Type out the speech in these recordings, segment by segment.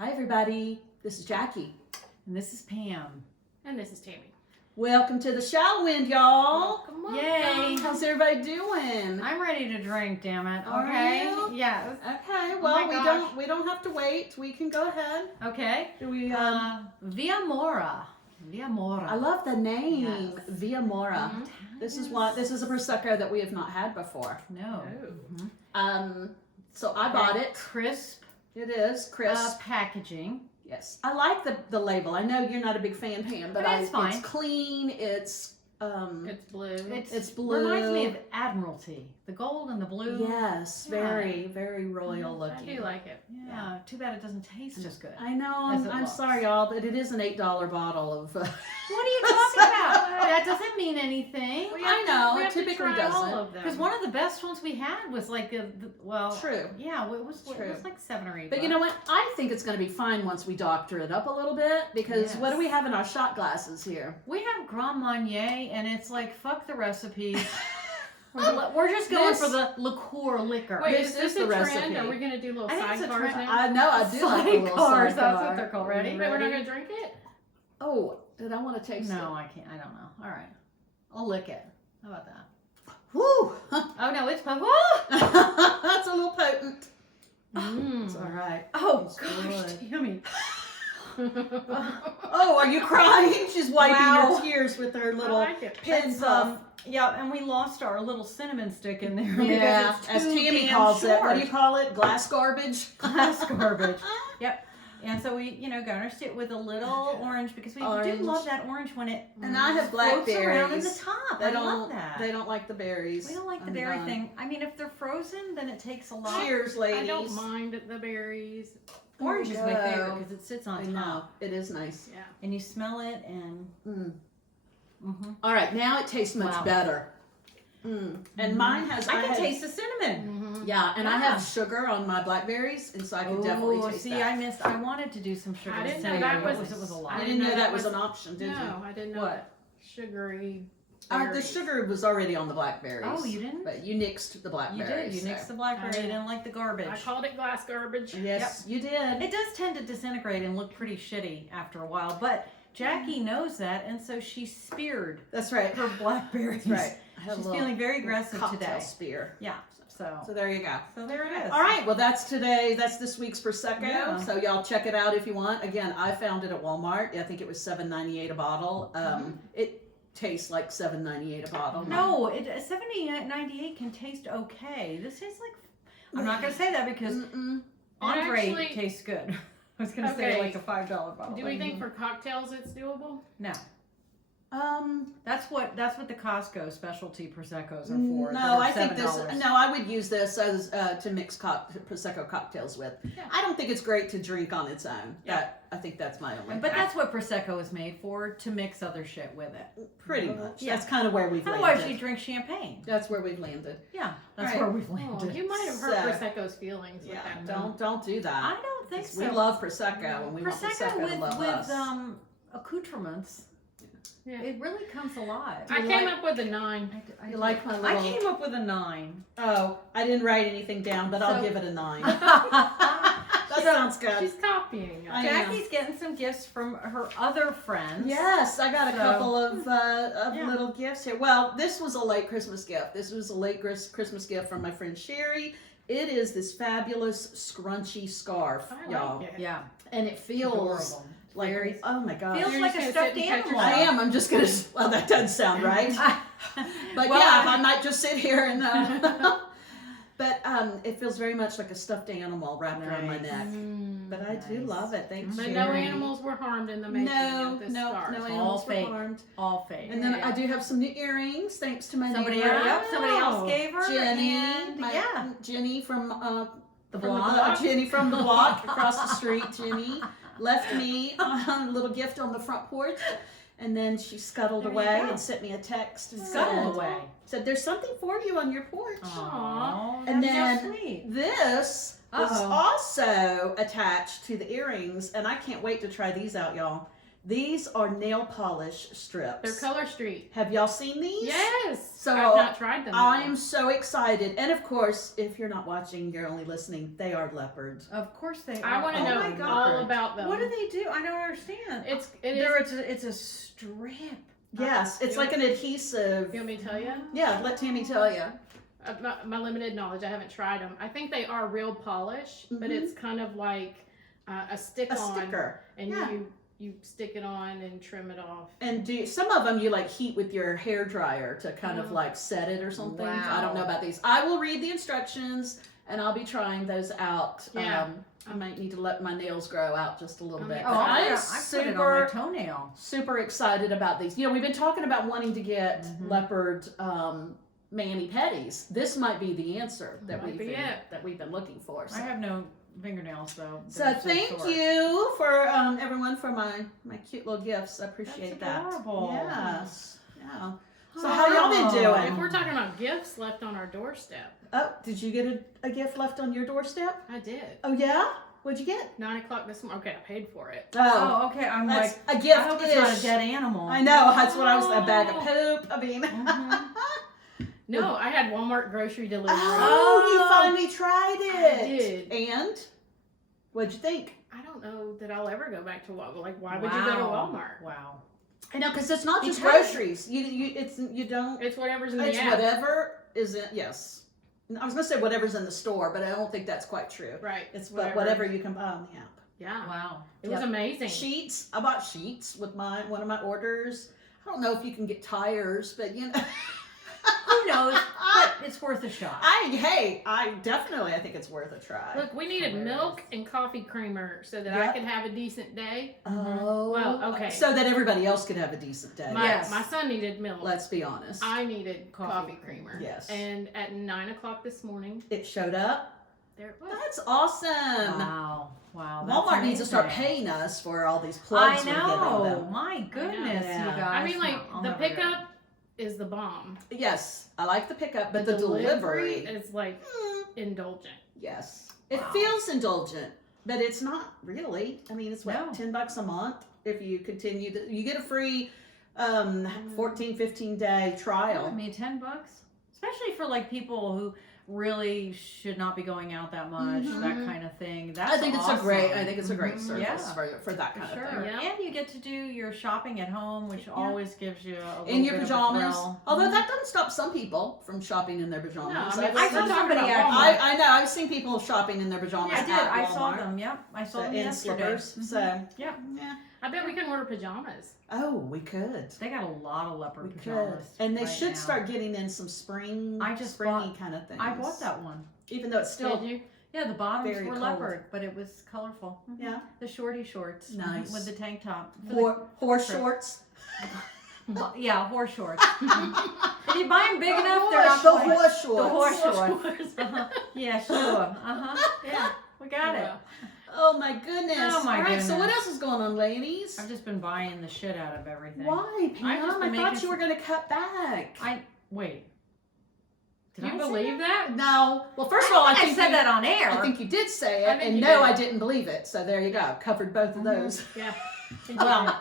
Hi everybody, this is Jackie. And this is Pam. And this is Tammy. Welcome to the Shout Wind, y'all. Come on. Yay. How's everybody doing? I'm ready to drink, damn it. Are Okay? you? Yes. Okay, Oh well my gosh. we don't have to wait. We can go ahead. Okay. Do we Via Mora. Via Mora. I love the name, Yes. Via Mora. Mhm. This is a Prosecco that we have not had before. No. Oh. So I bought it. Crisp It is crisp. packaging. Yes, I like the label. I know you're not a big fan, Pam, but It's fine. it's clean. It's It's blue. It's blue. Reminds me of Admiralty. The gold and the blue. yes, Yeah. very royal I looking. do like it. Yeah. Too bad it doesn't taste as good. I know. As it I'm looks. sorry, y'all, but it is an $8 bottle of. What are you talking about? That doesn't mean anything. We I have to- know, we it have to typically try all doesn't. of them. Because one of the best ones we had was like well. True. Yeah, it was True. like $7 or $8. But you know what? I think it's going to be fine once we doctor it up a little bit because what do we Yes. have in our shot glasses here? We have Grand Marnier, and it's like, fuck the recipe. We're just going for the liquor. Wait, This is this is a the trend? recipe. Are we going to do little I think it's a sidecars trend. now? I know I do like a little Sidecars, that's sidecar. what they're called. Ready? Wait, we're not going to drink it? Oh, did I want to taste it? No, I can't. I don't know. All right. I'll lick it. How about that? Woo! Oh, no, it's... That's a little potent. Mm. It's all right. Oh, It's gosh, good. yummy. Oh, are you crying? She's wiping Wow. her tears with her I little like it. pin It's, puff. yeah, and we lost our little cinnamon stick in there. Yeah, because as it's too Tammy damn calls it. What do you short. call it? Glass garbage? Glass garbage. Yep. And so we, garnished it with a little orange because we Orange. do love that orange when it And I have floats around in the blackberries. top. They I don't. love that. They don't like the berries. We don't like the I'm berry done. thing. I mean, if they're frozen, then it takes a lot. Cheers, ladies. I don't mind the berries. Orange is my No. favorite because it sits I on know top, it is nice. Yeah. and you smell it, and Mm. All right, now it tastes much Wow. better. And mine has. I can had- taste the cinnamon. Mm-hmm. Yeah, and I Yeah. have sugar on my blackberries, and so I can definitely taste see, that. I wanted to do some sugar. I didn't know cinnamon, that but was- it was a lot. I didn't know that was an option, did you? No, I didn't know. What? Sugary The berries. sugar was already on the blackberries. Oh, you didn't? But you nixed the You blackberries. did. You mixed so- the blackberry. I You didn't like the garbage. I called it glass garbage. Yes, you did. It does tend to disintegrate and look pretty shitty after a while, but Jackie knows that, and so she speared That's right. her blackberries. That's right. I have She's a little feeling very aggressive cocktail today. spear. Yeah. So So there you go. there it is. All right, well that's this week's Prosecco. Yeah. So y'all check it out if you want. Again, I found it at Walmart. I think it was $7.98 a bottle. It tastes like $7.98 a bottle. No, $70.98 can taste okay. This tastes like. I'm not gonna say that because Andre actually- tastes good. I was gonna say Okay. like a $5 bottle. Do we think for cocktails it's doable? No. That's what the Costco specialty Proseccos are for. No, that are I think $7. No, I would use this as to mix Prosecco cocktails with. Yeah. I don't think it's great to drink on its own. Yeah. I think that's my only. But that's what Prosecco is made for, to mix other shit with it. pretty much. Yeah. That's kind of where we've Otherwise, you landed. drink champagne. That's where we've landed. Yeah, that's Right. where we've Oh, landed. you might have hurt So- Prosecco's feelings with that. Don't do that. I don't think 'Cause so. We love Prosecco, and we want Prosecco Prosecco to love with us. accoutrements. Yeah. It really comes alive. I came up with a 9. You like my I little- came up with a 9. Oh, I didn't write anything down, but I'll So- give it a 9. That sounds good. She's copying us. I am. Jackie's getting some gifts from her other friends. Yes, I got a So- couple of Yeah. little gifts here. Well, this was a late Christmas gift. This was a late Christmas gift from my friend Sherry. It is this fabulous scrunchy scarf, I y'all. like it. Yeah. And it feels Adorable. like, Very- oh my gosh. Feels You're like just a gonna stuffed sit and pet animal. I am. I'm just going to, well, that doesn't sound right. But Well, yeah, I might just sit here and, but it feels very much like a stuffed animal wrapped around my Nice. neck. But I do Nice. love it. Thanks, But Sherry. no animals were harmed in the making No, of this no scarf. animals were fake. harmed. All fake. And then Yeah. I do have some new earrings, thanks to my Somebody, neighbor. somebody else gave her. Jenny, and, my Jenny from the from block. Jenny from the block across the street. Jenny left me a little gift on the front porch, and then she scuttled There you away go. and sent me a text and Scuttled said, away. said, "There's something for you on your porch." Aww, And that's then so sweet. this was Uh-oh. also attached to the earrings, and I can't wait to try these out, y'all. These are nail polish strips. They're Color Street. Have y'all seen these? Yes. So I've not tried them. I though. am so excited. And of course, if you're not watching, you're only listening, they are leopard. Of course they are. I want to Oh know my God. all about them. What do they do? I don't understand. It's a strip. Yes, it's like an adhesive. You want me to tell you? Yeah, let Tammy tell you. My limited knowledge, I haven't tried them. I think they are real polish, but it's kind of like a sticker. And Yeah. you stick it on and trim it off. And some of them you like heat with your hair dryer to kind of like set it or something. Wow. I don't know about these. I will read the instructions and I'll be trying those out. Yeah. I might need to let my nails grow out just a little bit. Oh, But I I'm put it on my toenail. super excited about these. You know, we've been talking about wanting to get leopard mani-pedis. This might be the answer that we've been looking for. So. I have no fingernails though. So They're thank short. you for everyone for my cute little gifts. I appreciate That's adorable. that. Yes. Yeah. So how y'all been If doing? we're talking about gifts left on our doorstep, Oh, did you get a gift left on your doorstep? I did. Oh yeah? What'd you get? 9:00 this morning. Okay, I paid for it. Oh, okay. I'm that's like, a gift. I hope it's not a dead animal. I know. That's what I was. A bag of poop. I mean. No, I had Walmart grocery delivery. Oh, you finally tried it. I did. And what'd you think? I don't know that I'll ever go back to Walmart. Like, why would you go to Walmart? Wow. I know, because it's not just Because- groceries. You don't. It's whatever's in the It's app. whatever is in. Yes, I was gonna say whatever's in the store, but I don't think that's quite true. Right. It's whatever you can buy on the app. Yeah. Wow. It was amazing. Sheets. I bought sheets with one of my orders. I don't know if you can get tires, but you know. Who knows? But it's worth a shot. I definitely think it's worth a try. Look, we needed Hilarious. milk and coffee creamer so that I Yep. could have a decent day. Oh, Well, okay. So that everybody else could have a decent day. My son needed milk. Let's be honest. I needed coffee creamer. Yes. And at 9:00 this morning, It showed up. there it was. That's awesome. Wow. Wow. Walmart needs to start amazing. paying us for all these plugs I we're giving know. them. My goodness, Yeah. you guys. I mean, like, No, I'll the never go. pickup is the bomb. Yes, I like the pickup, but the delivery. is like indulgent. Yes, it Wow. feels indulgent, but it's not really. I mean, it's what, No. $10 a month if you continue. You get a free 14, 15-day trial. I mean, $10, especially for like people who really should not be going out that much, that kind of thing. That's I think it's a great. awesome. I think it's a great service Yeah. for that kind Sure. of thing. Yeah. And you get to do your shopping at home, which always gives you a little In your bit pajamas. Of a thrill. Although that doesn't stop some people from shopping in their pajamas. No, I mean, I've I seen- saw somebody about actually. Walmart. I know. I've seen people shopping in their pajamas. I did. At I saw Walmart. them. Yep. I saw them In yesterday. slippers. Mhm. So Yep. yeah. I bet we can order pajamas. Oh, we could. They got a lot of leopard We could. pajamas. And they right should now. start getting in some springy kind of things. I bought that one. Even though it's still Did you? Yeah, the bottoms Very were cold. leopard, but it was colorful. Mhm. Yeah. The shorty shorts. Nice. With the tank top. horse shorts. Yeah, horse shorts. If you buy them big enough, they're not The quite- horse shorts. The horse shorts. Shorts. Uh-huh. Yeah, sure. Uh-huh. Yeah, we got it. Oh my goodness. Oh, my All right, so what goodness. else is going on, ladies? I've just been buying the shit out of everything. Why, Pam? I've just I been thought making you were going to cut back. Wait. Did You I say believe that? No. Well, first of all, I think said you- that on air. I think you did say I it, think and you no, did. I didn't believe it. So there you go. Covered both of those. Yeah. Well,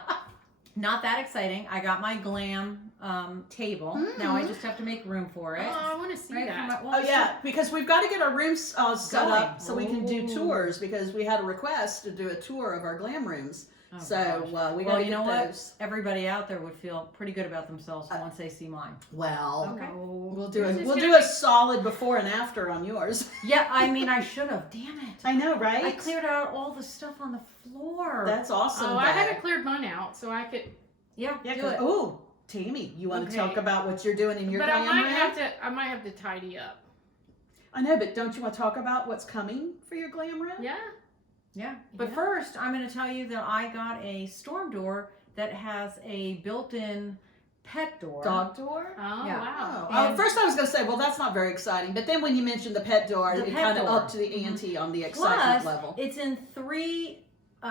not that exciting. I got my glam table. Now I just have to make room for it. Oh, I want to see Right, that. well, Oh yeah, because we've got to get our rooms set Going. up so we can do Ooh. tours. Because we had a request to do a tour of our glam rooms. Oh, So gosh. we got Well, to you get know what? those. Everybody out there would feel pretty good about themselves once they see mine. Well, Okay. we'll do Yours it. is We'll gonna do be- a solid before and after on yours. Yeah, I mean, I should have. Damn it. I know, right? I cleared out all the stuff on the floor. That's awesome. Oh, I Beck. haven't cleared mine out, so I could. Yeah, Yeah, do 'cause- it. oh, Tammy, you want to Okay. talk about what you're doing in your But glam room? I might have to tidy up. I know, but don't you want to talk about what's coming for your glam room? Yeah. Yeah. But Yeah. first, I'm going to tell you that I got a storm door that has a built-in pet door. Dog door? Oh Yeah. wow. Oh, first I was going to say, well, that's not very exciting. But then when you mentioned the pet door, The it pet kind of door. upped the ante on the excitement Plus, level. it's in 3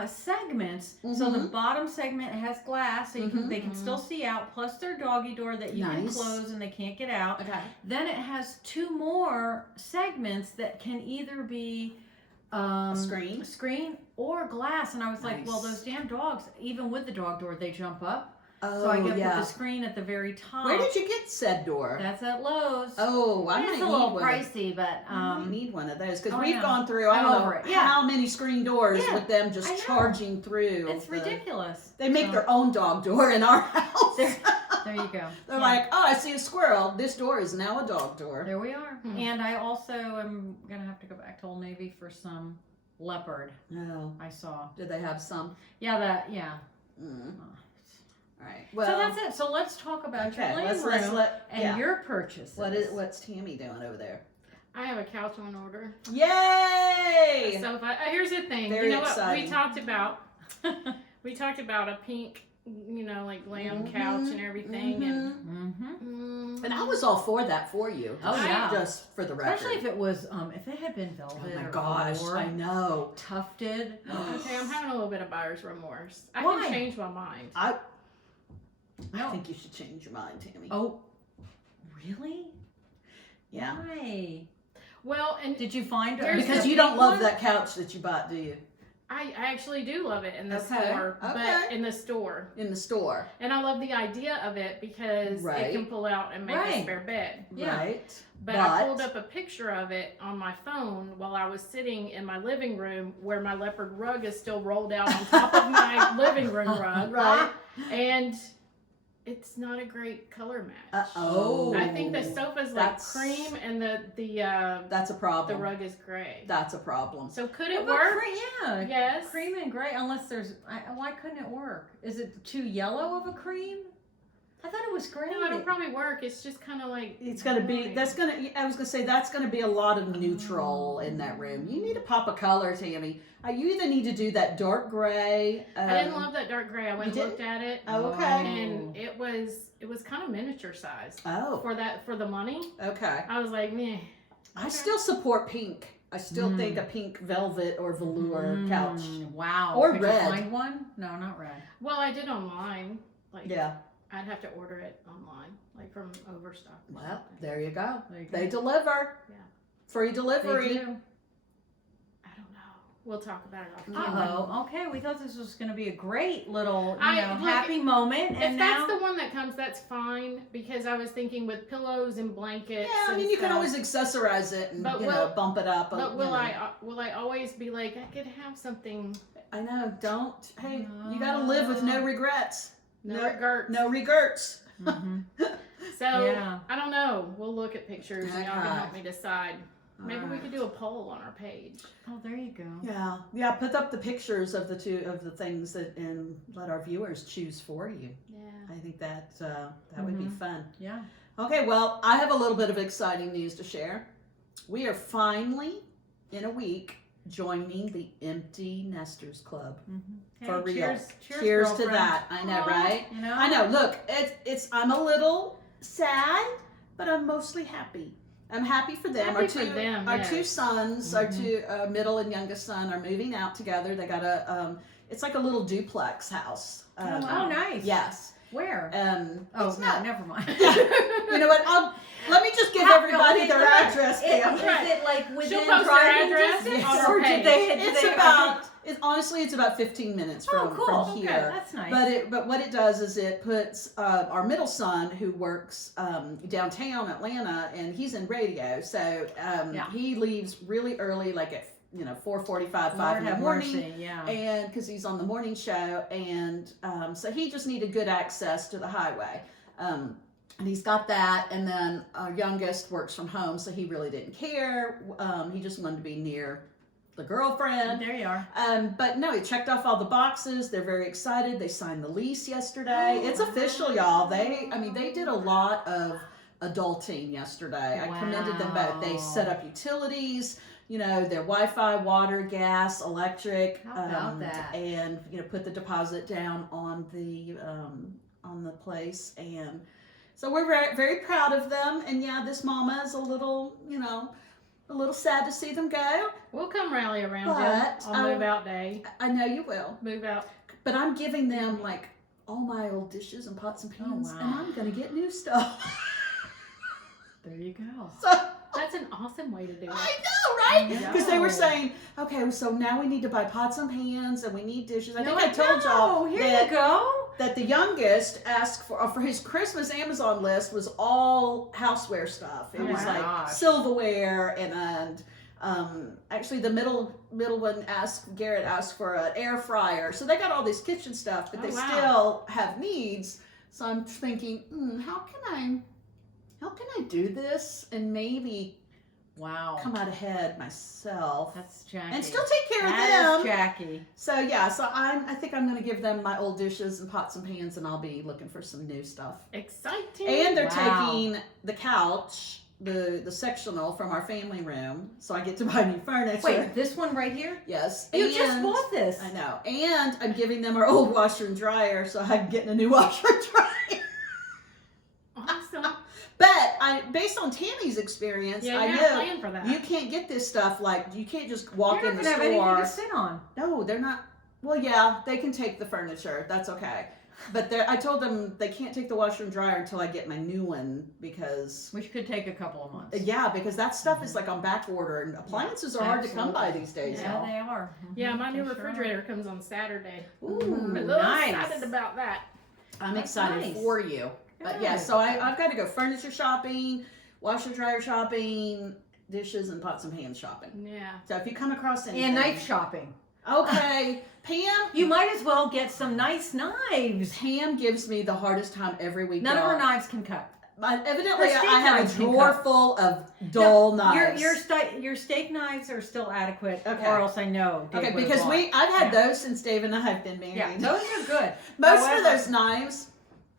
segments. So the bottom segment has glass, so they can still see out, plus their doggy door that you can Nice. close and they can't get out. Okay. Then it has 2 more segments that can either be A screen? Screen or glass. And I was like, well, Nice. those damn dogs, even with the dog door, they jump up. Oh, So I get yeah. put the screen at the very top. Where did you get said door? That's at Lowe's. Oh, I might It's need a little one. pricey, but I might need one of those because oh, we've yeah. gone through I I'm don't over know it. Yeah. how many screen doors Yeah, with them I just know. charging through. it's ridiculous. They make So- their own dog door in our house. There you go. They're Yeah. like, oh, I see a squirrel. This door is now a dog door. There we are. Hmm. And I also am going to have to go back to Old Navy for some leopard No. I saw. Did they have some? Yeah. Mm. Oh. All right. Well, So that's it. So let's talk about your okay. Glam Let's Room let and yeah. your purchases. What's Tammy doing over there? I have a couch on order. Yay! So here's the thing. Very you know exciting. what? We talked about a pink, like glam couch and everything. Mm-hmm. And I was all for that for you. Oh, yeah. Just for the record. Especially if it was, if it had been velvet. Oh my or gosh, velour, I know. tufted. Okay, I'm having a little bit of buyer's remorse. I Why? can change my mind. I No. think you should change your mind, Tammy. Oh, really? Yeah. Why? Well, and Did you find Here's Because the you don't pink love one? that couch that you bought, do you? I actually do love it in the Okay, store, but okay. in the store. In the store. And I love the idea of it because Right. it can pull out and make Right. a spare bed. Yeah. Right? But I pulled up a picture of it on my phone while I was sitting in my living room where my leopard rug is still rolled out on top of my living room rug. Right. And it's not a great color match. Uh-oh. I think the sofa's like That's- cream and the That's a problem. rug is gray. That's a problem. So could What it about work? Yeah. Yes. Cream and gray, unless there's. Why couldn't it work? Is it too yellow of a cream? I thought it was gray. No, it'll probably work. It's just kind of like It's gonna be boring. I was gonna say that's gonna be a lot of neutral in that room. You need to pop a color, Tammy. You either need to do that dark gray. I didn't love that dark gray. I went and you looked at it. Oh, okay. And it was kind of miniature sized. Oh, For the money. okay. I was like, meh. I still support pink. I still think a pink velvet or velour couch. Wow. Or Could red. you find one? No, not red. Well, I did online. Like Yeah. I'd have to order it online, like from Overstock. or Well, something. there you go. There you go. They deliver. Yeah. Free They delivery. do. I don't know. We'll talk about it off camera. Uh-oh. Okay, we thought this was going to be a great little, Look, happy moment. If And now, that's the one that comes, that's fine because I was thinking with pillows and blankets. Yeah, I mean and you can stuff. always accessorize it and But bump it up. But will I always be like I could have something? I know. Don't. Hey, you got to live with no regrets. No regrets. No regrets. Mhm. So Yeah. I don't know. We'll look at pictures and y'all can Okay. help me decide. Maybe we Alright. could do a poll on our page. Oh, there you go. Yeah. Put up the pictures of the things and let our viewers choose for you. Yeah. I think that would be fun. Yeah. Okay, well, I have a little bit of exciting news to share. We are finally in a week joining the Empty Nesters Club. For real. Cheers to girlfriend. that. I know, right? You know? I know. Look, I'm a little sad, but I'm mostly happy. I'm happy for them. Happy for them, our yes. two sons, our two middle and youngest son, are moving out together. They got it's like a little duplex house. Oh, nice. Yes. Where? It's no, not. never mind. You know what? Let me just give everybody their address. Pam. Is it like within She'll post their driving address distance, on or our did page. they? Honestly, it's about 15 minutes from Okay, here. that's nice. But what it does is it puts our middle son, who works downtown Atlanta, and he's in radio, so he leaves really early, like at 4:45, 5 Lord in the have morning. mercy, yeah. And because he's on the morning show, and so he just needed good access to the highway. And he's got that, and then our youngest works from home, so he really didn't care. He just wanted to be near the girlfriend. There you are. But no, he checked off all the boxes. They're very excited. They signed the lease yesterday. It's official, y'all. They did a lot of adulting yesterday. I commended them both. They set up utilities, their Wi-Fi, water, gas, electric. How about that? And, put the deposit down on the place. And so we're very, very proud of them. And yeah, this mama is a little sad to see them go. We'll come rally around But, you on move out day. I know you will. Move out. But I'm giving them like all my old dishes and pots and pans, wow. and I'm gonna get new stuff. There you go. So That's an awesome way to do it. I know, right? Because they were No. saying, okay, so now we need to buy pots and pans and we need dishes. I You're think I like, told y'all "No, here that, you go." that the youngest asked for his Christmas Amazon list was all houseware stuff. It Oh was my like gosh. silverware and actually the middle one Garrett asked for an air fryer. So they got all this kitchen stuff, but Oh, they wow. still have needs. So I'm thinking, how can I do this and maybe Wow. come out ahead myself That's Jackie. and still take care of That them. is Jackie. So yeah, so I think I'm gonna give them my old dishes and pots and pans, and I'll be looking for some new stuff. Exciting. And they're Wow. taking the couch, the sectional from our family room, so I get to buy new furniture. Wait, this one right here? Yes, You and just bought this. I know, and I'm giving them our old washer and dryer, so I'm getting a new washer and dryer. Awesome. But based on Tammy's experience, Yeah, I you have a know plan for that. you can't get this stuff you can't just walk You're in not the gonna have anything store. to sit on. No, they're not. Well, yeah, they can take the furniture. That's okay. But I told them they can't take the washer and dryer until I get my new one because, Which could take a couple of months. yeah, because that stuff is like on back order and appliances are hard to come by Absolutely. these days. Yeah, y'all. they are. Yeah, my new They sure are. refrigerator comes on Saturday. Ooh, I'm a little nice. excited about that. I'm That's excited nice. for you. But yeah, Good. so I've got to go furniture shopping, washer dryer shopping, dishes and pots and pans shopping. Yeah. So if you come across anything, And knife shopping. okay, Pam. You might as well get some nice knives. Pam gives me the hardest time every week. None of y'all. her knives can cut. Evidently, Her steak I have knives a can drawer cut. full of dull knives. Your steak knives are still adequate, Okay. or else I know. Dave Okay, would because have bought. I've had Yeah. those since Dave and I have been married. Yeah, those are good. Most However- of those knives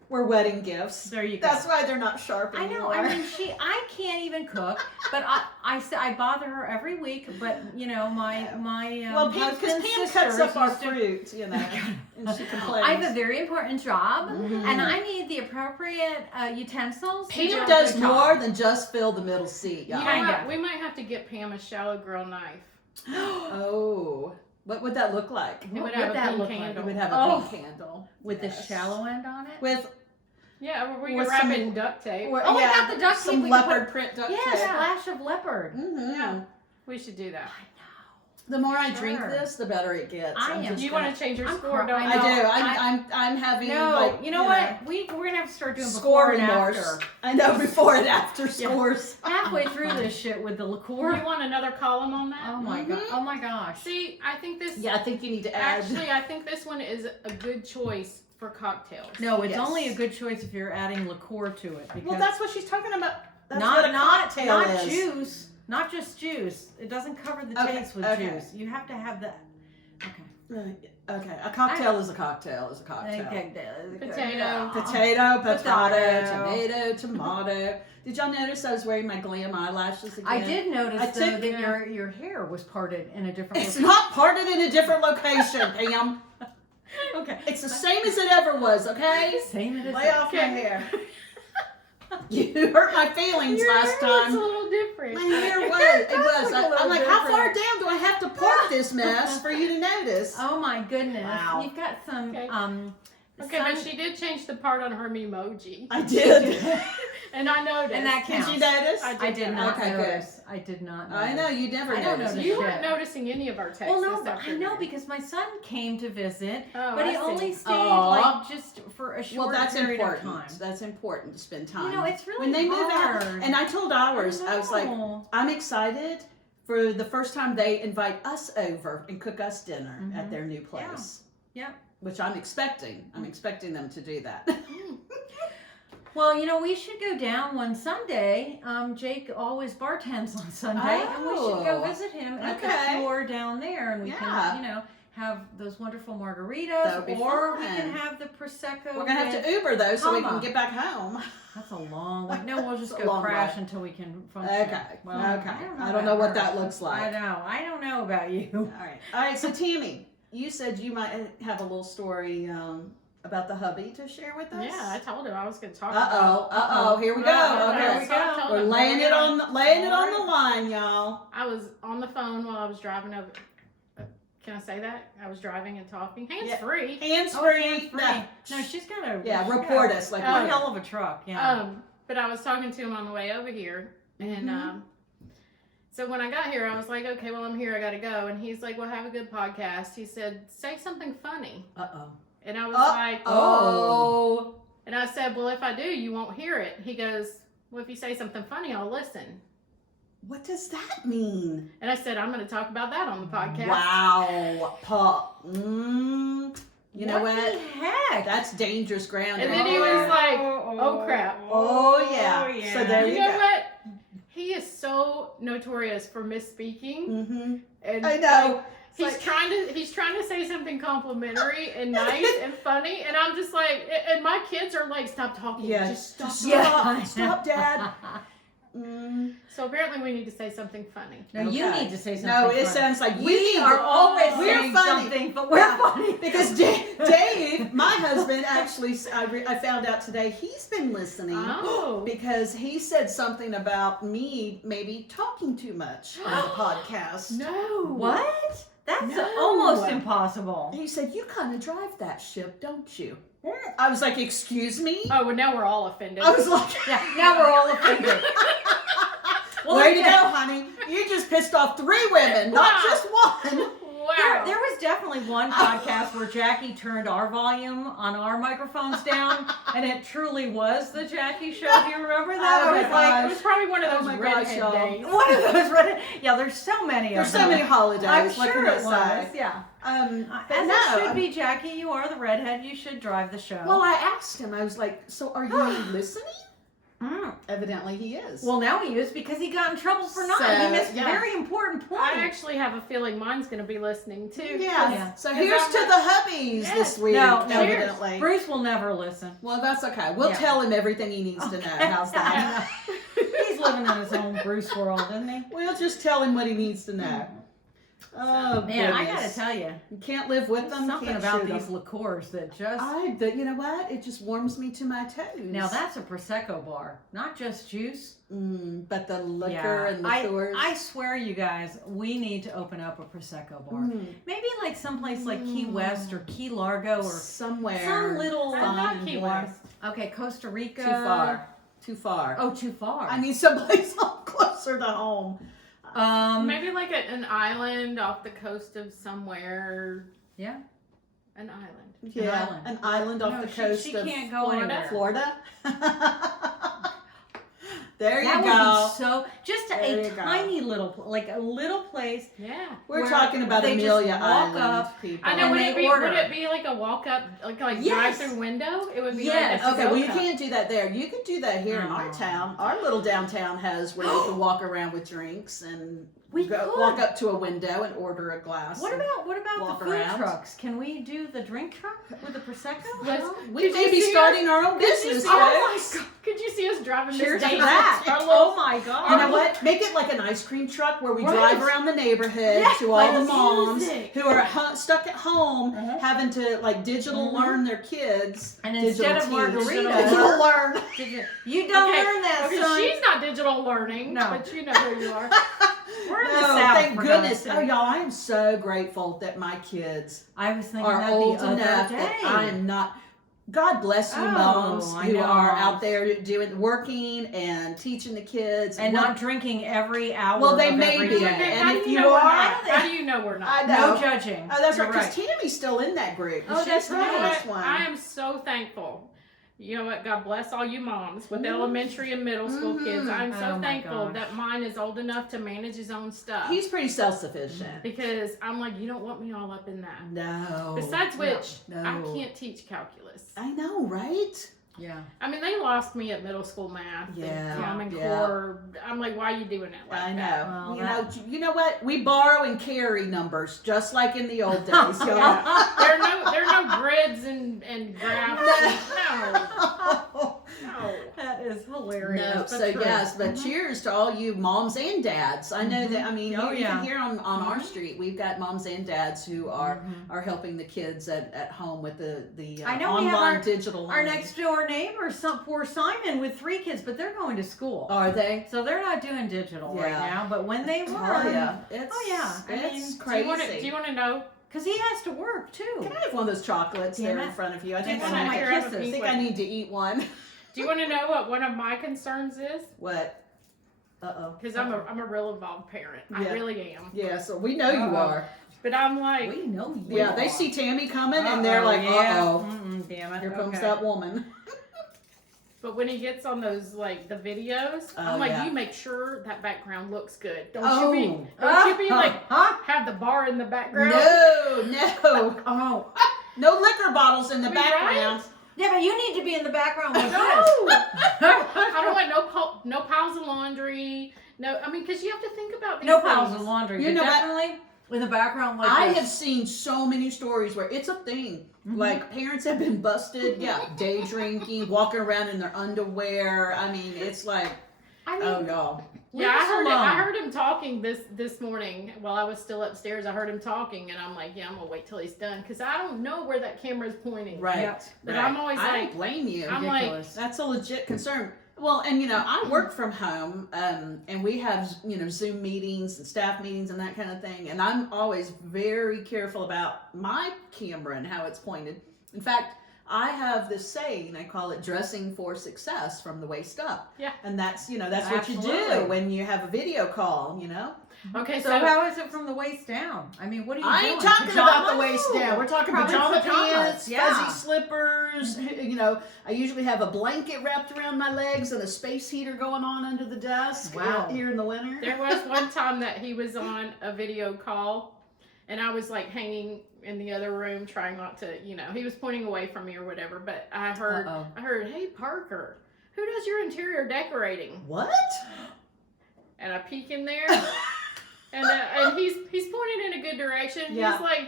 were wedding gifts. There you go. That's why they're not sharp I anymore. know. I mean, I can't even cook, but I bother her every week. But you know, my well, Pam, because husband's Pam sister cuts up our used to- fruit, you know, and she complains. I have a very important job, Mhm. and I need the appropriate utensils. to do Pam a does good job. more than just fill the middle seat, You y'all. know Kinda. what? We might have to get Pam a shallow grill knife. Oh, what would that look like? It What would would have a that pink look like? It candle. would have a Oh. pink candle With the Yes. shallow end on it. with Yeah, we With could wrap some- it in duct tape. Or- Oh, we got the duct tape. some We could leopard put- print duct Yeah, tape. splash of leopard. Mhm. Yeah. We should do that. The more I drink Sure. this, the better it gets. I I'm am- just You gonna- want to change your I'm score, cry- don't I you? do. No, I'm having No, like you know what? We're gonna have to start doing score before and remorse. after. I know before and after scores. Halfway through this shit with the liqueur. You want another column on that? Oh my god! Mhm. Oh my gosh! See, I think this. Yeah, I think you need to add. Actually, I think this one is a good choice for cocktails. No, it's Yes. only a good choice if you're adding liqueur to it. Because well, that's what she's talking about. That's not what a not cocktail not is. juice, not just juice. It doesn't cover the Okay, taste with okay. juice. You have to have the. Okay, a cocktail is a cocktail is a cocktail. Potato. Potato, potato, Potato. tomato, tomato. Did y'all notice I was wearing my glam eyelashes again? I did notice I though took- that your hair was parted in a different. It's not parted in a different location, Pam. Okay. It's the same as it ever was, okay? Same it is. Lay off my Okay. hair. You hurt my feelings Your last hair looks time. a little different. My hair was. It was. look a little I'm like, how far different. down do I have to part this mess for you to notice? Oh my goodness! Wow. You've got some Okay. Okay, sun- but she did change the part on her emoji, I did. and I noticed. And that Did counts. you notice? I did not Okay, good. notice. I did not notice. I know you never I don't notice. notice. You shit. weren't noticing any of our texts. Well, no, this but I afternoon. know because my son came to visit, Oh, but he I see. only stayed Aw. like just for a short Well, that's period important. of time. That's important to spend time. You know, it's really when they move hard. out. And I told ours, I was like, know. I'm excited for the first time they invite us over and cook us dinner at Mhm. their new place. Yeah. Which I'm expecting. I'm expecting them to do that. Well, you know, we should go down one Sunday. Jake always bartends on Sunday, and we should go Oh, visit him at the okay. floor down there, and we Yeah. can, you know, have those wonderful margaritas, That would be or we fun. can have the prosecco. We're gonna have with- to Uber though, so we can Mama. get back home. That's a long way. No, we'll just It's a go long crash way. until we can function. Okay. Well, Okay. I don't about know what her. that looks like. I know. I don't know about you. All right. All right. So Tammy, you said you might have a little story about the hubby to share with us. Yeah, I told him I was going to talk Uh oh. about. Uh oh. Here we go. Uh-oh. Okay. There we So I go. told We're him, laying it on the line, y'all. I was on the phone while I was driving over. Can I say that? I was driving and talking. Hands Yeah. free. Hands Oh, free. hands-free. No, she's got a Yeah, she's report got us like one Oh. hell of a truck. Yeah. But I was talking to him on the way over here, and Mhm. So when I got here, I was like, okay, well, I'm here. I got to go. And he's like, well, have a good podcast. He said, say something funny. Uh-oh. And I was like, oh. And I said, well, if I do, you won't hear it. He goes, well, if you say something funny, I'll listen. What does that mean? And I said, I'm going to talk about that on the podcast. Wow. You know what? the heck? That's dangerous ground. And right then he there. was like, oh, crap. Oh, yeah. So there You you know go. what? He is so notorious for misspeaking. Mm-hmm. And I know. He's trying to say something complimentary and nice and funny, and I'm just like, and my kids are like, stop talking, Yeah, just stop. Stop, Dad. Mm. So apparently we need to say something funny. No, you Okay. need to say something. No, it funny. sounds like We are always we're saying funny. something, but we're funny Because Dave, my husband, actually, I found out today he's been listening Oh. because he said something about me maybe talking too much on the podcast. No. What? That's No. almost impossible. He said, you kind of drive that ship, don't you? I was like, excuse me? Oh, well, now we're all offended. I was like, Yeah, now we're all offended. way to go, honey. You just pissed off 3 women, not Wow. just one. Wow. There was definitely one podcast where Jackie turned our volume on our microphones down, and it truly was the Jackie Show. Do you remember that? Oh I was my like, it was probably one of Oh those my redhead gosh, y'all. days. one of those. Yeah, there's so many There's of so them. many holidays. I'm what sure can it I was. say? Yeah. But As no, it should be, Jackie. You are the redhead. You should drive the show. Well, I asked him, I was like, so are you listening? Mm. Evidently he is. Well, now he is because he got in trouble for not. So, He missed yeah. a very important point. I actually have a feeling mine's going to be listening too. yeah. Yeah. So Is here's that to right? the hubbies Yes. this week, No, evidently. Bruce will never listen. Well, that's okay. We'll Yeah. tell him everything he needs to know. How's that? He's living in his own Bruce world, isn't he? We'll just tell him what he needs to know. Oh, Man, I goodness. gotta tell you, You can't live with them. something can't about shoot these 'em. liqueurs that just. You know what? It just warms me to my toes. Now that's a Prosecco bar, not just juice. But the liquor and liqueurs. I swear, you guys, we need to open up a Prosecco bar. Maybe like someplace like Key West or Key Largo or somewhere. some little. I love and Key warm. West. Okay, Costa Rica. Too far. Too far. Oh, too far. I need someplace closer to home. Maybe like an island off the coast of somewhere. Yeah. An island. Yeah, an island off No, the she coast of can't go Florida. anywhere. Florida. There you That go. would be so. Just There a you go. tiny little, like a little place. Yeah. We're where talking about they just Amelia walk Island up. people. I know. And Would they it be? order. Would it be like a walk up, like Yes. drive-through window? It would be Yes. like a Okay, well you to-go cup. can't do that there. You could do that here in our Oh. town. Our little downtown has where you can walk around with drinks and We could. walk up to a window and order a glass. What and- about walk the food around. trucks? Can we do the drink truck with the Prosecco? Let's- We Could may you be see starting our own Could you business, see folks. us? Could you see us driving Cheers this to day? that! Our Oh little, my God! You know what? Make it like an ice cream truck where we Right. drive around the neighborhood Yes, to all the like moms music. who are stuck at home having to like digital Mhm. learn their kids. And digital instead of teach. margarita- digital learn. You don't Okay, learn that, okay, son. she's not digital learning, No. but you know who you are. We're in the No, South, thank for goodness. God's Oh, sake. y'all, I am so grateful that my kids I was thinking are that old the other enough day. that I am not. God bless you, Oh, moms I who know, are moms. out there working and teaching the kids and what- not drinking every hour. Well, they of may every be. day. Okay, And how if do you you know we're are- not? How do you know we're not? I know. No judging. Oh, that's You're right. Because Tammy's still in that group. Oh, that's She's the right. newest one. I am so thankful. You know what? God bless all you moms with elementary and middle school kids. I'm so Oh my thankful gosh. that mine is old enough to manage his own stuff. He's pretty self-sufficient. Because I'm like, you don't want me all up in that. No. Besides which, no. I can't teach calculus. I know, right? Yeah. I mean, they lost me at middle school math Yeah, and Common yeah. Core. I'm like, why are you doing it like I know. that? Well, You know what? We borrow and carry numbers just like in the old days. y'all. Yeah. there are no grids and graphs. No. That is hilarious. No, but so true. yes, but cheers to all you moms and dads. I know that. I mean, Oh, you yeah. can hear on our street, we've got moms and dads who are Mhm. helping the kids at home with the I know we have online digital. Our learning. next door neighbor, some poor Simon with 3 kids, but they're going to school. Are they? So they're not doing digital right Yeah. now, but when they were, Oh yeah, it's yeah. I it's mean, crazy. Do you want to know? because he has to work too. Can I have one of those chocolates Damn there it. in front of you? I Do you think Thanks want for to my hear of a kisses. I pink think one? I need to eat one. Do you want to know what one of my concerns is? What? Uh-oh. Because I'm a real involved parent. I Yeah. really am. Yeah, so we know you are. But I'm like, We know you. Yeah, they see Tammy coming and they're like, yeah. uh-oh. Damn it. Here comes Okay. that woman. but when he gets on those like the videos, Oh, I'm like, yeah. you make sure that background looks good. Don't Oh. you be like Huh? have the bar in the background. No. Oh. No liquor bottles in the I mean, background. Yeah, but you need to be in the background with No, this. I don't want no piles of laundry. No, I mean, because you have to think about these No things. piles of laundry. You but know what? definitely in the background like I this. have seen so many stories where it's a thing. Like parents have been busted, day drinking, walking around in their underwear. I mean, it's like, I mean, oh y'all. yeah, Leave us I alone. heard him talking this morning while I was still upstairs. I heard him talking, and I'm like, yeah, I'm gonna wait till he's done because I don't know where that camera's pointing. Right. Yep. But right. I'm always I like, don't blame you. I'm like, Ridiculous. That's a legit concern. Well, and I work from home, and we have Zoom meetings and staff meetings and that kind of thing. And I'm always very careful about my camera and how it's pointed. In fact, I have this saying, I call it dressing for success from the waist up. Yeah. And that's that's what you do Absolutely. when you have a video call. okay, So how is it from the waist down? I mean, what are you I doing? ain't talking about the Pajamas? waist down. We're talking Probably pajama pajamas, pants, yeah. fuzzy slippers. I usually have a blanket wrapped around my legs and a space heater going on under the desk. Wow. Here in the winter. There was one time that he was on a video call, and I was like hanging in the other room trying not to, he was pointing away from me or whatever. But I heard, hey Parker, who does your interior decorating? What? And I peek in there, and he's pointing in a good direction. Yeah. He's like,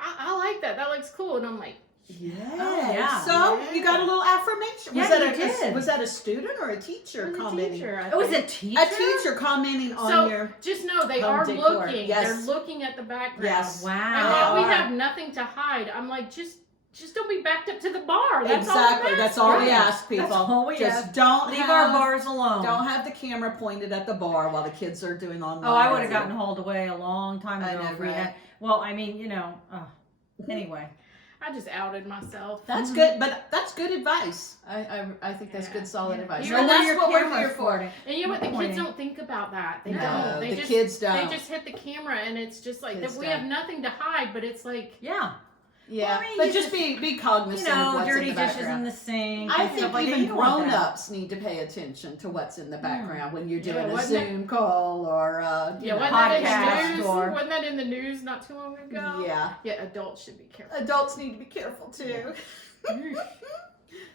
I like that. That looks cool. And I'm like, Yeah. yeah. So Yeah. you got a little affirmation. Yeah, Was that you a did. was that a student or a teacher "I'm a commenting? teacher." I It was think. a teacher. A teacher commenting on So your. just know they home are decor. looking. Yes. They're looking at the background. Yes. And Wow. that we have nothing to hide. I'm like, just don't be backed up to the bar. That's Exactly. all That's all we Right. ask people. That's all we Just ask. don't Leave have, our bars alone. Don't have the camera pointed at the bar while the kids are doing online. Oh, I would have gotten hauled away a long time I ago know, if we right? had. Well, I mean, anyway. I just outed myself. That's good, but that's good advice. I think that's Yeah. good, solid Yeah. advice. You And know that's your what we're camera's here for. pointing. And you know what? The Pointing. kids don't think about that. They No, don't. They the just, kids don't. They just hit the camera, and it's just like Kids we don't. have nothing to hide. But it's like, Yeah. Yeah, Well, I mean, but you just just- be cognizant of what's dirty in the dishes background. in the sink. I and think stuff like that. even You don't want that. grown-ups need to pay attention to what's in the background when you're Yeah, doing a wasn't it- Zoom call or yeah, wasn't podcast that in the news? or- Wasn't that in the news not too long ago? Yeah. Yeah, adults should be careful. Adults need to be careful too.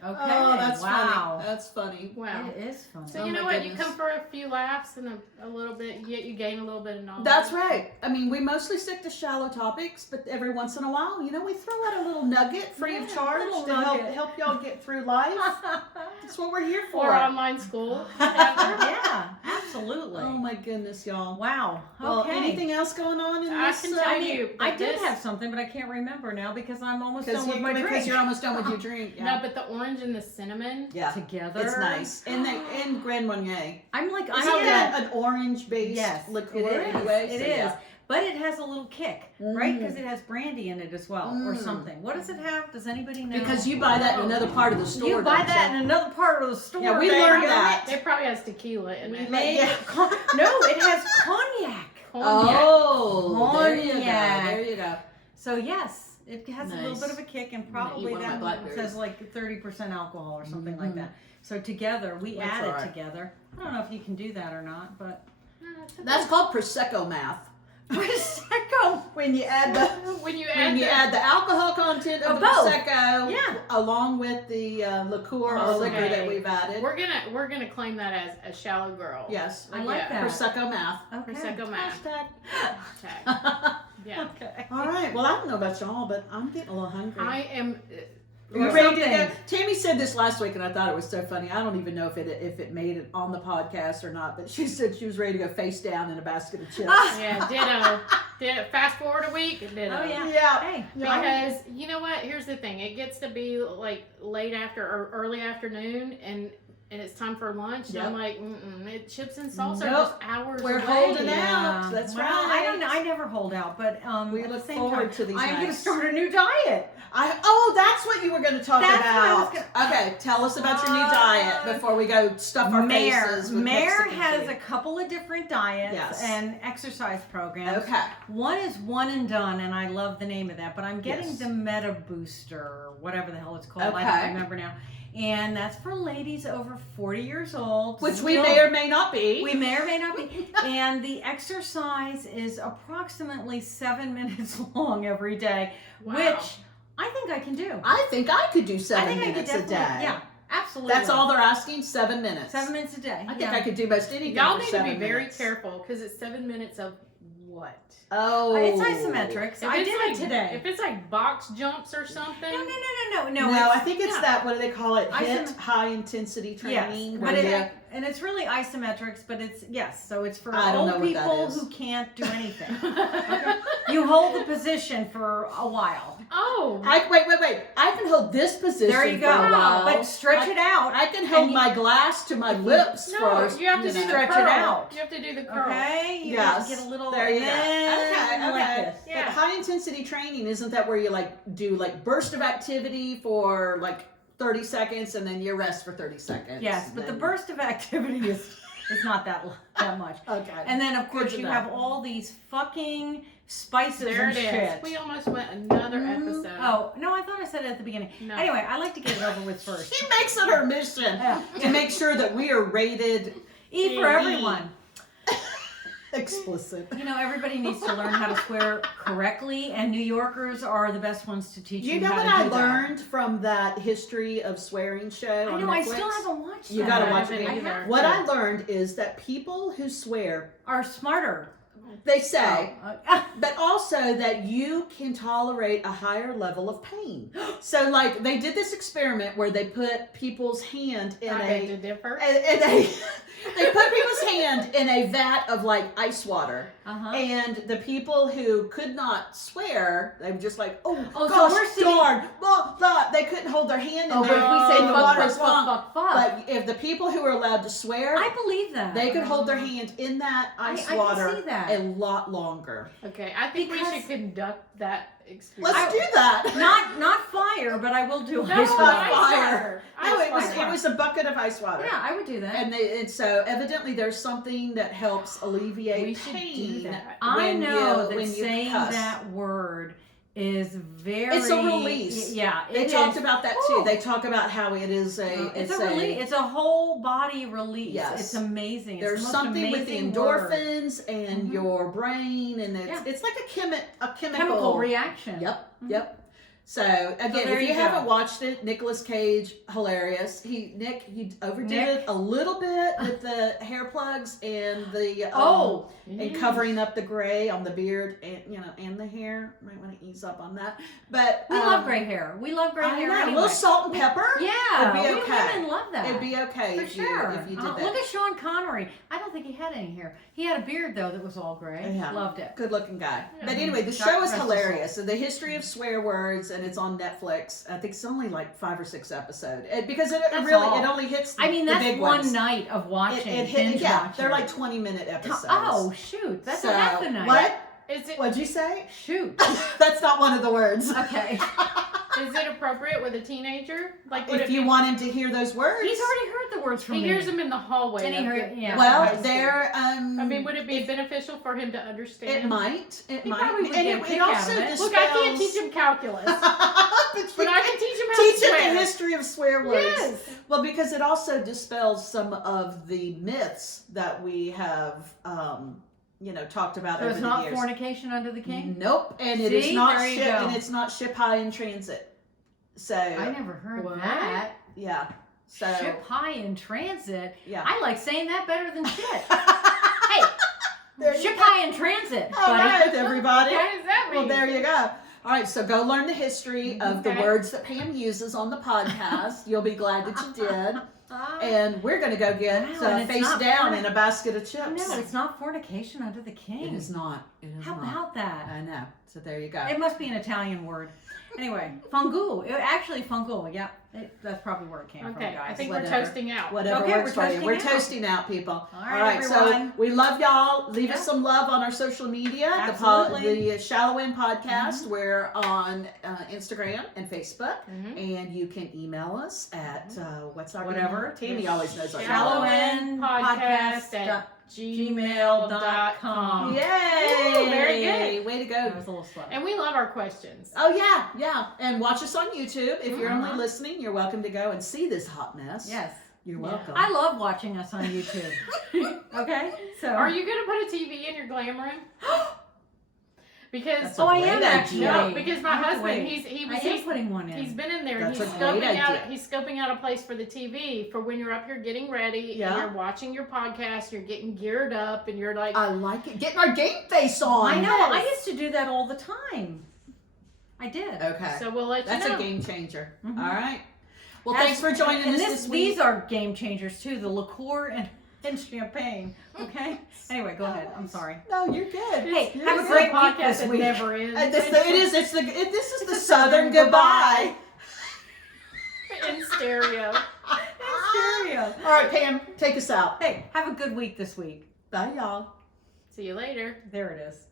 Okay. Oh, that's wow. funny. That's funny. Wow. It is funny. So Oh you know my what? You goodness. come for a few laughs and a little bit, yet you gain a little bit of knowledge. That's right. I mean, we mostly stick to shallow topics, but every once in a while, we throw out a little nugget free of Yeah, charge little to nugget. help y'all get through life. That's what we're here for. Or online school. Yeah, absolutely. Oh my goodness, y'all. Wow. Well, Okay. anything else going on in I this? can tell I mean, you, I but did this- have something, but I can't remember now because I'm almost because done with my drink. you're almost done with your drink. No, Yeah. but the orange and the cinnamon. Yeah. Together. It's nice. And Grand Marnier. I'm like, Isn't I that an orange-based Yes, liqueur it is. anyway? It So, is. yeah. But it has a little kick, right? Mm. Because it has brandy in it as well, or Mm. something. What does it have? Does anybody know? Because you buy that in another part of the store. You buy don't that you? in another part of the store. Yeah, we baby. learned that. It probably has tequila in it. Maybe. Yeah. No, it has cognac. Cognac. Oh, there you go. Cognac. There you go. So yes, it has a little Nice. bit of a kick, and I'm gonna eat probably one of my that blackberries. says like 30% alcohol or something like Mhm. that. So together, we That's add all it right. together. I don't know if you can do that or not, but That's called Prosecco math. Prosecco. When you add the When you when you add the alcohol content of Of the both. Prosecco, Yeah. along with the liqueur or liquor Okay. that we've added. we're gonna claim that as a shallow girl. Yes, I like Yeah. that. Prosecco math. Okay. Prosecco math. Hashtag. Hashtag. Yeah. Okay. All right. Well, I don't know about y'all, but I'm getting a little hungry. I am. Are you Or ready to go? something. Tammy said this last week, and I thought it was so funny. I don't even know if it made it on the podcast or not, but she said she was ready to go face down in a basket of chips. Yeah, ditto. Fast forward a week, ditto. Oh yeah. Yeah. Hey. Because you know what? Here's the thing. It gets to be like late after or early afternoon, and and it's time for lunch. Yep. And I'm like, chips and salsa are Nope. just hours We're away. holding out. That's well, right. I don't know. I never hold out, but We at look the same forward time, to these I'm going to nights. start a new diet. That's what you were going to talk That's what I was about. Okay, tell us about your new diet before we go stuff our faces with Mare Mexican has food. a couple of different diets Yes. and exercise programs. Okay. One is one and done, and I love the name of that, but I'm getting Yes. the Meta Booster, or whatever the hell it's called. I Okay. don't remember now. And that's for ladies over 40 years old. Which we may or may not be. We may or may not be. And the exercise is approximately 7 minutes long every day, Wow. which I think I can do. I think I could do I 7 think I could minutes a definitely, day. yeah, absolutely. That's all they're asking, 7 minutes. 7 minutes a day. I think I could do most anything Y'all for need to 7 be very minutes. careful because it's 7 minutes of what? Oh. It's isometrics. If I it's did like, it today. If it's like box jumps or something. No. No, I think it's that, what do they call it? HIIT, high intensity training. Yes, where but you- and it's really isometrics, but it's, so it's for I don't know old what that people is. who can't do anything. You hold the position for a while. Oh. Wait. I can hold this position There you go. for a while. But stretch it out. I can hold my glass to my lips No, for you have to do the stretch it curl. out. You have to do the curl. Okay? You Yes. get a little, There you go. and like Okay. this. Yeah. But high intensity training, isn't that where you do burst of activity for 30 seconds and then you rest for 30 seconds? Yes, but the burst of activity is not that much. Okay. And then, of course, Good to you know. have all these fucking spices There and it is. shit. We almost went another episode. Oh, no, I thought I said it at the beginning. No. Anyway, I like to get it over with first. She makes it her mission Yeah. to make sure that we are rated E for everyone. explicit. You know, everybody needs to learn how to swear correctly, and New Yorkers are the best ones to teach you, You know how what to I do that. learned from that history of swearing show I on know, I Netflix? still haven't watched You that. gotta I watch haven't it. either. What I learned is that people who swear, Are smarter. they say, Oh, but also that you can tolerate a higher level of pain. So, they did this experiment where they put people's hand in I a beg to differ. they put people's hand in a vat of ice water, uh-huh. and the people who could not swear, they were just Oh, so gosh we're sitting- darn, blah, blah. They couldn't hold their hand in Oh, there. but if we say and the fuck, water fuck, is fuck, long. fuck, fuck. But if the people who are allowed to swear, I believe that. they could hold their hand in that ice I can water see that. a lot longer. Okay, I think we Because- should conduct that experience. Let's do that. Not fire, but I will do No, ice not water. fire. Ice No, it water. was a bucket of ice water. Yeah, I would do that. And so evidently there's something that helps alleviate We should do pain. that. I when know you- that when you saying cuss. that word is very. It's a release. Yeah, They it talked is. about that Woo. too. They talk about how it is It's a release. It's a whole body release. Yes. It's amazing. There's it's the most something with the amazing word. endorphins and Mhm. your brain, and Yeah. it's like a chemical Chemical reaction. Yep, Mhm. yep. So again, there if you you go. haven't watched it, Nicolas Cage, hilarious. He overdid Nick. it a little bit with the hair plugs and the and Mm. covering up the gray on the beard and the hair. Might want to ease up on that. But We love gray hair. We love gray I hair. know, a Anyway. little salt and pepper. Yeah, It'd be we okay. women love that. It'd be okay For if sure. you did that. Look at Sean Connery. I don't think he had any hair. He had a beard though that was all gray. Yeah. Loved it. Good looking guy. Yeah. But anyway, the God show is rest his hilarious. So the history of swear words, and it's on Netflix. I think it's only 5 or 6 episodes. Because it That's really all. it only hits the, I mean, the that's big one ones. night of watching. It hit, binge yeah, watching. they're 20-minute episodes. Oh shoot, that's So, a half the night. What? Is it What'd you say? Shoot. That's not one of the words. Okay. is it appropriate with a teenager? Would If it you be, want him to hear those words. He's already heard the words from he me. hears them in the hallway. Did he of hear? the- Yeah. Well, high school. they're I mean, would it be beneficial for him to understand? it might. It He might. probably would and get a it kick out also of it. Look, I can't dispels- teach him calculus, but but I can teach him how teach to him swear. the history of swear words. Yes. Well, because it also dispels some of the myths that we have, talked about So over it's the not years. fornication under the king? Nope, and it is See? not There you ship, go. and it's not ship high in transit. So I never heard What? that. yeah, so Ship high in transit. yeah. I like saying that better than shit. Hey, There you ship go. high in transit, All buddy. right, everybody. What does that mean? Well, there you go. All right, so go learn the history of the Okay. words that Pam uses on the podcast. You'll be glad that you did. And we're going to go get Wow, and it's face not down fornic- in a basket of chips. No, it's not fornication under the king. It is not. It is How not. about that? I know. So there you go. It must be an Italian word. Anyway, fungul. Actually, fungul. Yeah, that's probably where it came from, Okay, guys. I think Whatever. we're toasting out. Whatever Okay, works we're for you. We're toasting out. toasting out, people. All right, so everyone. we love y'all. Leave us Yeah. some love on our social media. Absolutely. The Shallow End Podcast. We're on Instagram and Facebook. Mhm. And you can email us at what's our Whatever. email? Tammy always knows our Shallow email. End Podcast Podcast at gmail.com. Yay! Ooh, very good. Way to That go. was a little slow. And we love our questions. Oh yeah. And watch us on YouTube. If you're only Uh-huh. listening, you're welcome to go and see this hot mess. Yes. You're Yeah. welcome. I love watching us on YouTube. Okay? So Are you going to put a TV in your glam room? Because That's a I great am idea. actually. no, because my I have to husband, wait. he's putting one in. he's been in there and That's he's a great idea. he's scoping out a place for the TV for when you're up here getting ready Yeah. and you're watching your podcast, you're getting geared up and you're like I like it. Getting our game face on. I know. I Yes. used to do that all the time. I did. Okay. so we'll let That's you know. a game changer. Mhm. All right. Well, As- thanks for joining and us this week. These are game changers too. The liqueur and champagne. Okay. Anyway, go ahead. I'm sorry. No, you're good. Hey, You're have a good. great week podcast this that week. never ends. This is the a Southern Southern goodbye. in stereo. Stereo. All right, Pam, take us out. Hey, have a good week this week. Bye, y'all. See you later. There it is.